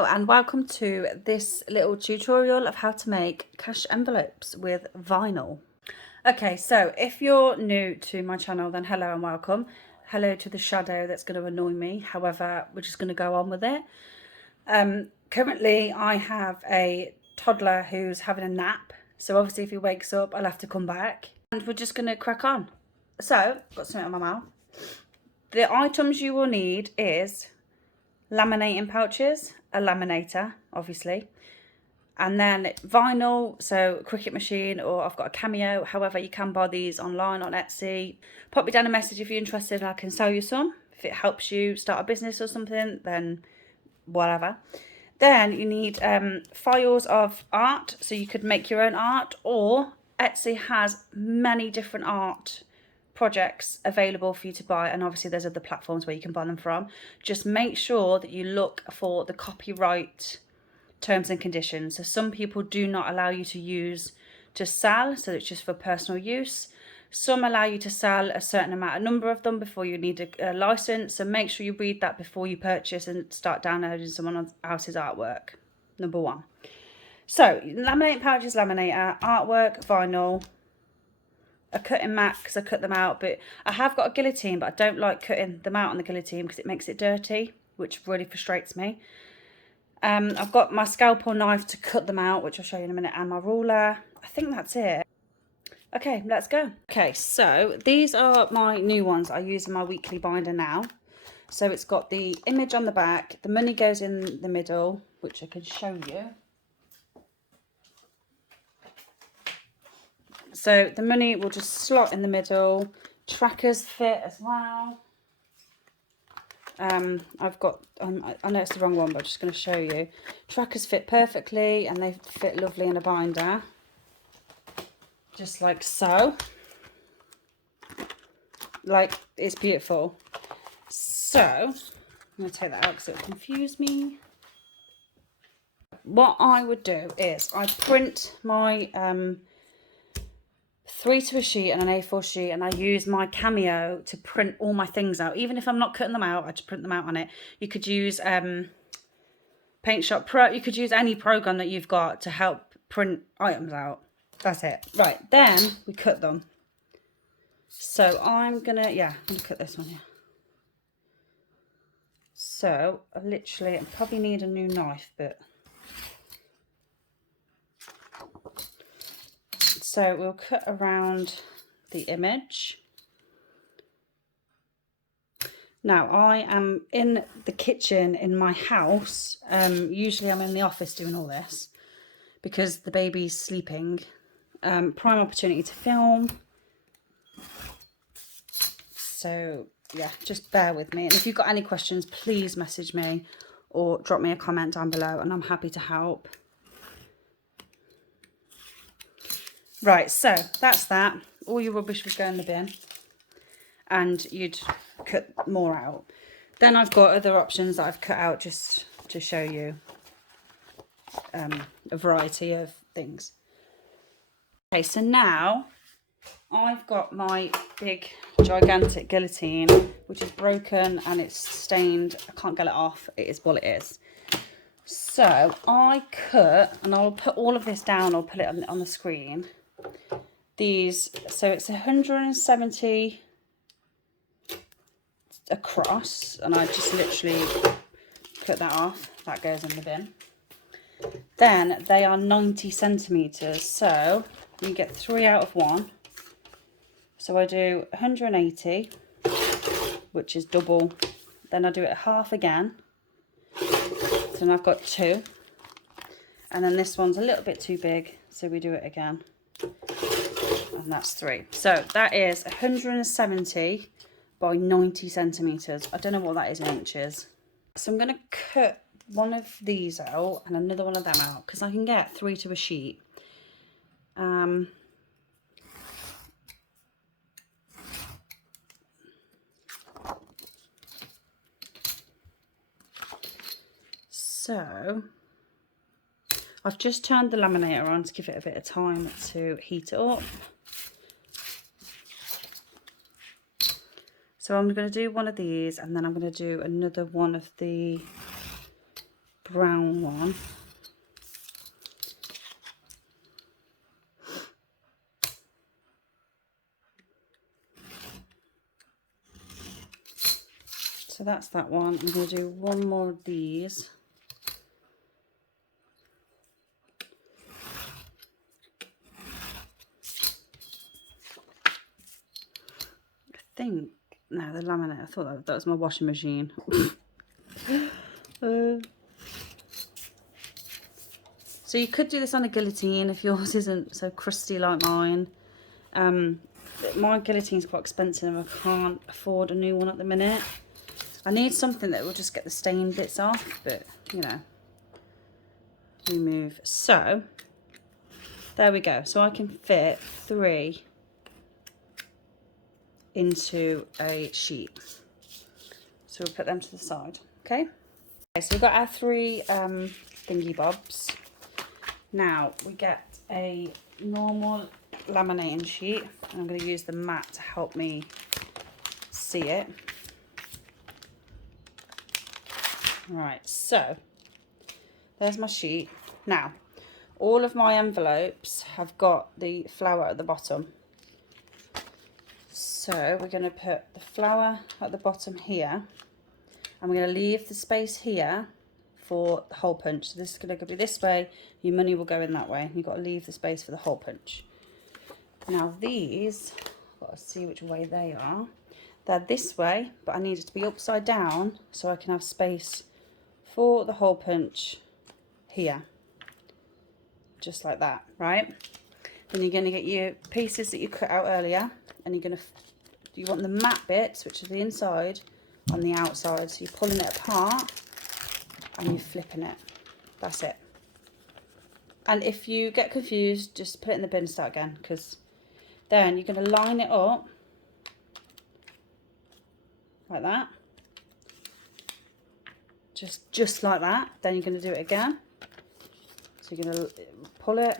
Hello and welcome to this little tutorial of how to make cash envelopes with vinyl. Okay, so if you're new to my channel, then hello and welcome. Hello to the shadow that's going to annoy me. However, we're just going to go on with it. Currently I have a toddler who's having a nap, so obviously if he wakes up I'll have to come back and we're just going to crack on. So, got something in my mouth. The items you will need is laminating pouches, a laminator obviously, and then vinyl, so Cricut machine, or I've got a Cameo. However, you can buy these online on Etsy. Pop me down a message if you're interested and I can sell you some. If it helps you start a business or something, then whatever. Then you need files of art, so you could make your own art, or Etsy has many different art projects available for you to buy, and obviously there's other platforms where you can buy them from. Just make sure that you look for the copyright terms and conditions. So some people do not allow you to sell, so it's just for personal use. Some allow you to sell a certain number of them before you need a license, so make sure you read that before you purchase and start downloading someone else's artwork. Number one. So laminate pouches, laminator, artwork, vinyl, a cutting mat because I cut them out, but I have got a guillotine, but I don't like cutting them out on the guillotine because it makes it dirty, which really frustrates me. I've got my scalpel knife to cut them out, which I'll show you in a minute, and my ruler. I think that's it. Okay, let's go. Okay, so these are my new ones I use in my weekly binder now. So it's got the image on the back, the money goes in the middle, which I can show you. So the money will just slot in the middle. Trackers fit as well. I've got, I know it's the wrong one, but I'm just going to show you. Trackers fit perfectly and they fit lovely in a binder. Just like so. Like, it's beautiful. So, I'm going to take that out because it'll confuse me. What I would do is I print my 3 to a sheet and an A4 sheet, and I use my Cameo to print all my things out. Even if I'm not cutting them out, I just print them out on it. You could use Paint Shop Pro. You could use any program that you've got to help print items out. That's it. Right, then we cut them. So I'm gonna cut this one here. So I probably need a new knife, but so we'll cut around the image. Now I am in the kitchen in my house. Usually I'm in the office doing all this because the baby's sleeping. Prime opportunity to film. So yeah, just bear with me. And if you've got any questions, please message me or drop me a comment down below and I'm happy to help. Right, so that's that. All your rubbish would go in the bin and you'd cut more out. Then I've got other options that I've cut out just to show you a variety of things. Okay, so now I've got my big gigantic guillotine, which is broken and it's stained. I can't get it off. It is what it is. So I cut, and I'll put all of this down, I'll put it on the screen. These, so it's 170 across, and I just literally cut that off. That goes in the bin. Then they are 90 centimeters, so you get 3 out of 1. So I do 180, which is double. Then I do it half again. So then I've got 2. And then this one's a little bit too big, so we do it again. And that's 3. So that is 170 by 90 centimeters. I don't know what that is in inches. So I'm going to cut one of these out and another one of them out because I can get 3 to a sheet. So I've just turned the laminator on to give it a bit of time to heat it up. So I'm going to do one of these and then I'm going to do another one of the brown one. So that's that one. I'm going to do one more of these. No, the laminate. I thought that was my washing machine. So you could do this on a guillotine if yours isn't so crusty like mine. My guillotine's quite expensive and I can't afford a new one at the minute. I need something that will just get the stain bits off, but you know, remove. So there we go. So I can fit 3 into a sheet. So we'll put them to the side. Okay, so we've got our 3 thingy bobs. Now we get a normal laminating sheet. I'm going to use the mat to help me see it. Right, so there's my sheet. Now all of my envelopes have got the flower at the bottom. So we're going to put the flower at the bottom here, and we're going to leave the space here for the hole punch. So this is going to be this way, your money will go in that way. You've got to leave the space for the hole punch. Now these, I've got to see which way they are. They're this way, but I need it to be upside down so I can have space for the hole punch here. Just like that, right? Then you're going to get your pieces that you cut out earlier, and you want the matte bits, which is the inside, on the outside. So you're pulling it apart and you're flipping it. That's it. And if you get confused, just put it in the bin and start again, because then you're going to line it up like that. Just like that. Then you're going to do it again. So you're going to pull it.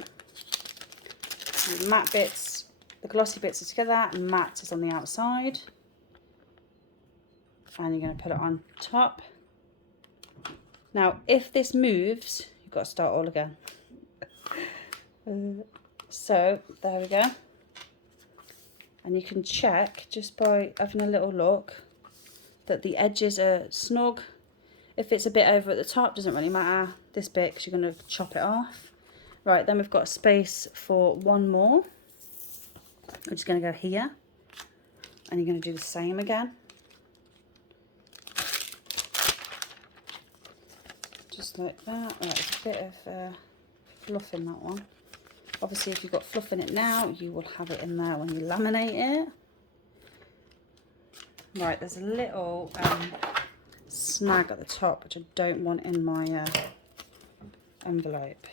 The matte bits, the glossy bits are together, and matte is on the outside. And you're going to put it on top. Now, if this moves, you've got to start all again. So there we go. And you can check just by having a little look that the edges are snug. If it's a bit over at the top, doesn't really matter, this bit, because you're going to chop it off. Right, then we've got space for one more. I'm just going to go here, and you're going to do the same again. Just like that. Right, there's a bit of fluff in that one. Obviously, if you've got fluff in it now, you will have it in there when you laminate it. Right, there's a little snag at the top, which I don't want in my envelope.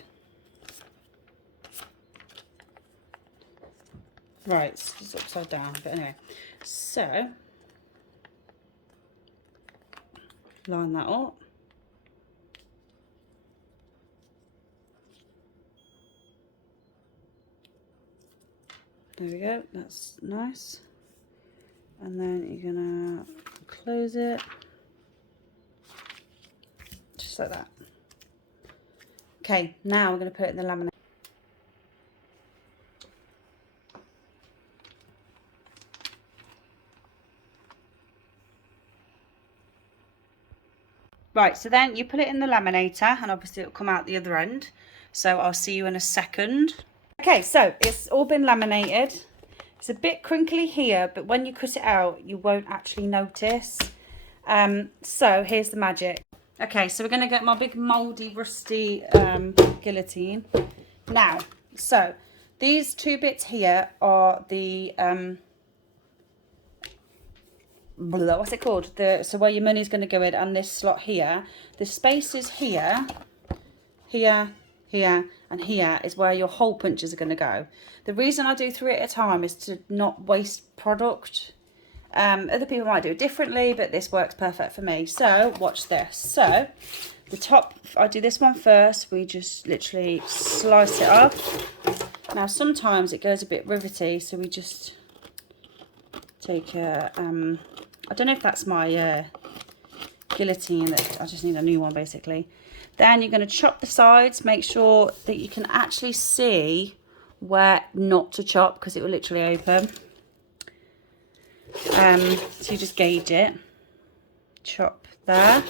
Right, it's just upside down, but anyway. So, line that up. There we go, that's nice. And then you're gonna close it, just like that. Okay, now we're gonna put it in the laminate. Right, so then you put it in the laminator, and obviously it'll come out the other end. So I'll see you in a second. Okay, so it's all been laminated. It's a bit crinkly here, but when you cut it out, you won't actually notice. So here's the magic. Okay, so we're going to get my big mouldy, rusty guillotine. Now, so these 2 bits here are the, what's it called? So where your money's going to go in, and this slot here. The spaces here, here, here, and here is where your hole punches are going to go. The reason I do 3 at a time is to not waste product. Other people might do it differently, but this works perfect for me. So watch this. So the top, I do this one first. We just literally slice it up. Now sometimes it goes a bit rivety, so we just take a I don't know if that's my guillotine that I just need a new one basically. Then you're going to chop the sides, make sure that you can actually see where not to chop because it will literally open. So you just gauge it, chop there.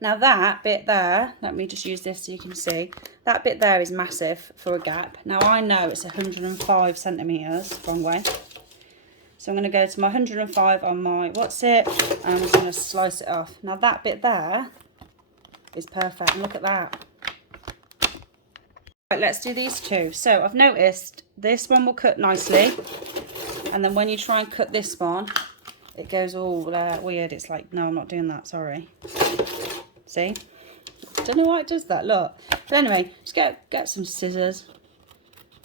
Now that bit there, let me just use this so you can see, that bit there is massive for a gap. Now I know it's 105 centimetres, wrong way. So I'm going to go to my 105 on my what's it, and I'm just going to slice it off. Now that bit there is perfect, and look at that. Right, let's do these two. So I've noticed this one will cut nicely, and then when you try and cut this one, it goes all weird. It's like, no, I'm not doing that, sorry. See? Don't know why it does that, look. But anyway, just get some scissors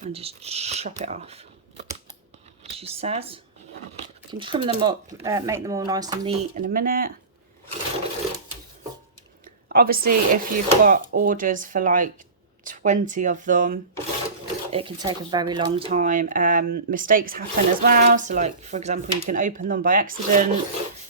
and just chop it off. She says. You can trim them up, make them all nice and neat in a minute. Obviously, if you've got orders for like 20 of them, it can take a very long time. Mistakes happen as well. So like, for example, you can open them by accident.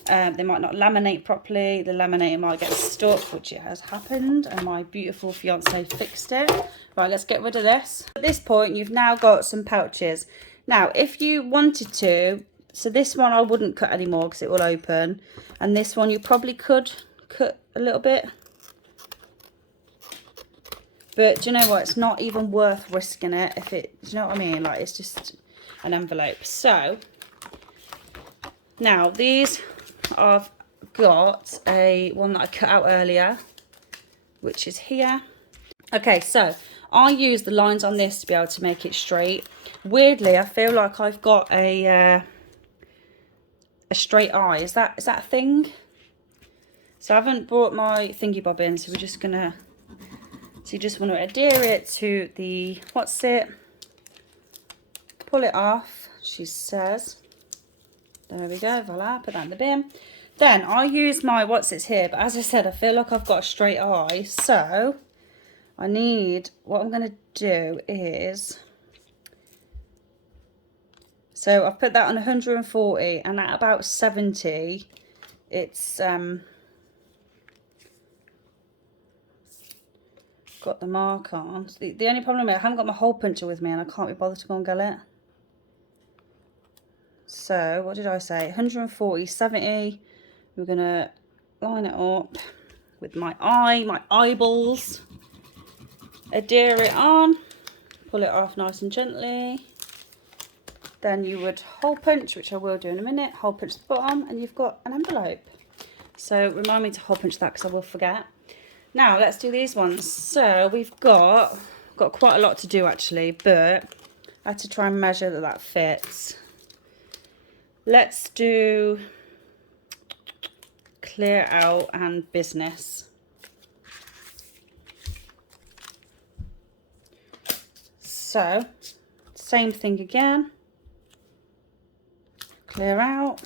They might not laminate properly. The laminator might get stuck, which it has happened, and my beautiful fiance fixed it. Right, let's get rid of this. At this point, you've now got some pouches. Now, if you wanted to, so this one I wouldn't cut anymore because it will open, and this one you probably could cut a little bit. But do you know what? It's not even worth risking it if it, do you know what I mean? Like, it's just an envelope. So, now these, I've got one that I cut out earlier, which is here. Okay, so I use the lines on this to be able to make it straight. Weirdly, I feel like I've got a straight eye. Is that a thing? So I haven't brought my thingy bob in, so we're just gonna. So you just want to adhere it to the, what's it? Pull it off, she says. There we go, voila, put that in the bin. Then I use my what's it's here, but as I said, I feel like I've got a straight eye. So I need, what I'm going to do is, so I've put that on 140, and at about 70, it's, got the mark on. The only problem is I haven't got my hole puncher with me and I can't be bothered to go and get it. So what did I say? 140, 70. We're gonna line it up with my eyeballs. Adhere it on. Pull it off nice and gently. Then you would hole punch, which I will do in a minute. Hole punch the bottom, and you've got an envelope. So remind me to hole punch that because I will forget. Now let's do these ones. So we've got quite a lot to do actually, but I had to try and measure that fits. Let's do clear out and business. So same thing again. Clear out.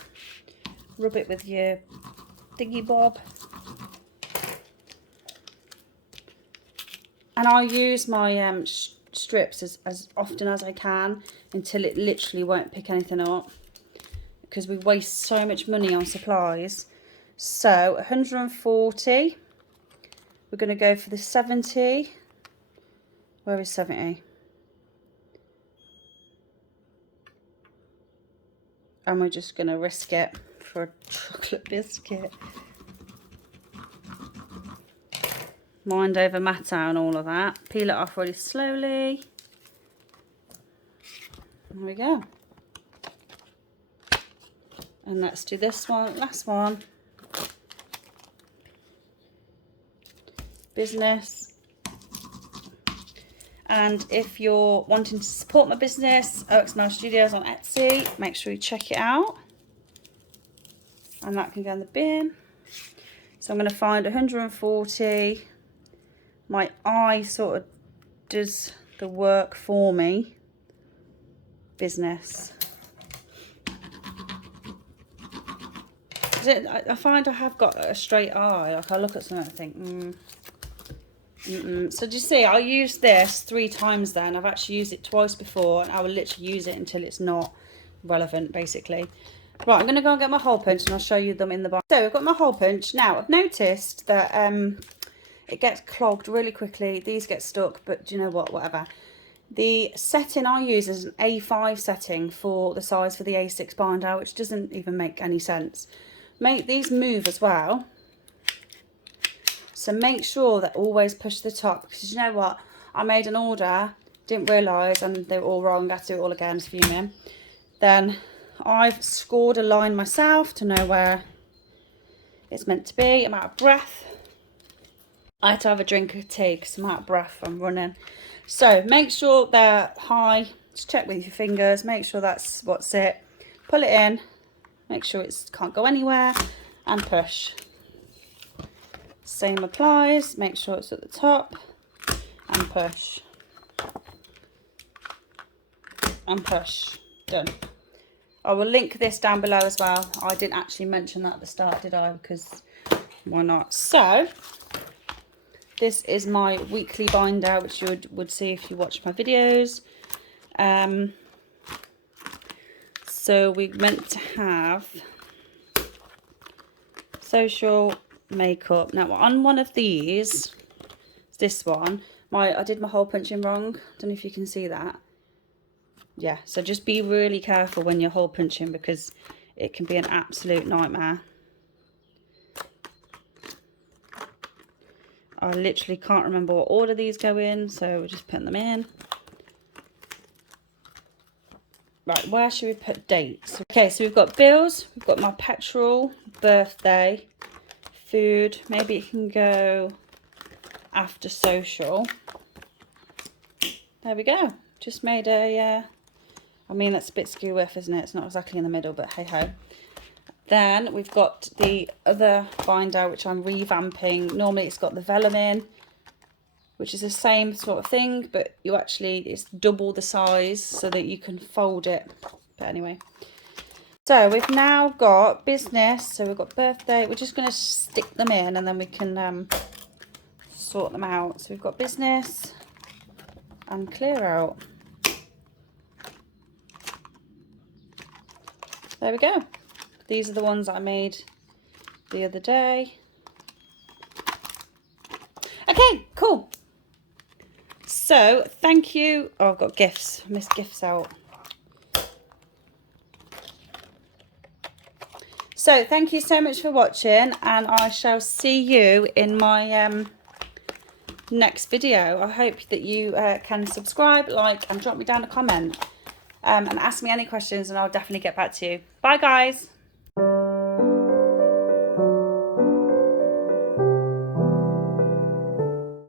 Rub it with your thingy bob. And I use my strips as often as I can until it literally won't pick anything up, because we waste so much money on supplies. So 140, we're going to go for the 70. Where is 70? And we're just going to risk it for a chocolate biscuit. Mind over matter and all of that. Peel it off really slowly. There we go. And let's do this one, last one. Business. And if you're wanting to support my business, OXMailStudios on Etsy, make sure you check it out. And that can go in the bin. So I'm going to find 140. My eye sort of does the work for me. Business. I find I have got a straight eye. Like I look at something and I think, So do you see, I used this 3 times then. I've actually used it twice before, and I will literally use it until it's not relevant, basically. Right, I'm going to go and get my hole punch and I'll show you them in the box. So I've got my hole punch. Now, I've noticed that it gets clogged really quickly. These get stuck, but do you know what? Whatever. The setting I use is an A5 setting for the size for the A6 binder, which doesn't even make any sense. These move as well. So make sure that always push the top, because you know what? I made an order, didn't realise, and they were all wrong. I had to do it all again, it's fuming. Then I've scored a line myself to know where it's meant to be. I'm out of breath. I had to have a drink of tea because I'm out of breath, I'm running. So make sure they're high. Just check with your fingers, make sure that's what's it. Pull it in, make sure it can't go anywhere, and push. Same applies, make sure it's at the top, and push. And push. Done. I will link this down below as well. I didn't actually mention that at the start, did I? Because why not? So this is my weekly binder, which you would see if you watch my videos. So we meant to have social, makeup. Now on one of these, this one, I did my hole punching wrong. Don't know if you can see that. Yeah, so just be really careful when you're hole punching, because it can be an absolute nightmare. I literally can't remember what order these go in, so we're just putting them in. Right, where should we put dates? Okay, so we've got bills, we've got my petrol, birthday, food. Maybe it can go after social. There we go. Just made a, I mean, that's a bit skew with, isn't it? It's not exactly in the middle, but hey ho. Then we've got the other binder, which I'm revamping. Normally it's got the vellum in, which is the same sort of thing, but it's double the size so that you can fold it. But anyway, so we've now got business, so we've got birthday. We're just going to stick them in and then we can sort them out. So we've got business and clear out. There we go. These are the ones that I made the other day. Okay, cool. So thank you. Oh, I've got gifts. I missed gifts out. So thank you so much for watching, and I shall see you in my next video. I hope that you can subscribe, like, and drop me down a comment and ask me any questions, and I'll definitely get back to you. Bye guys.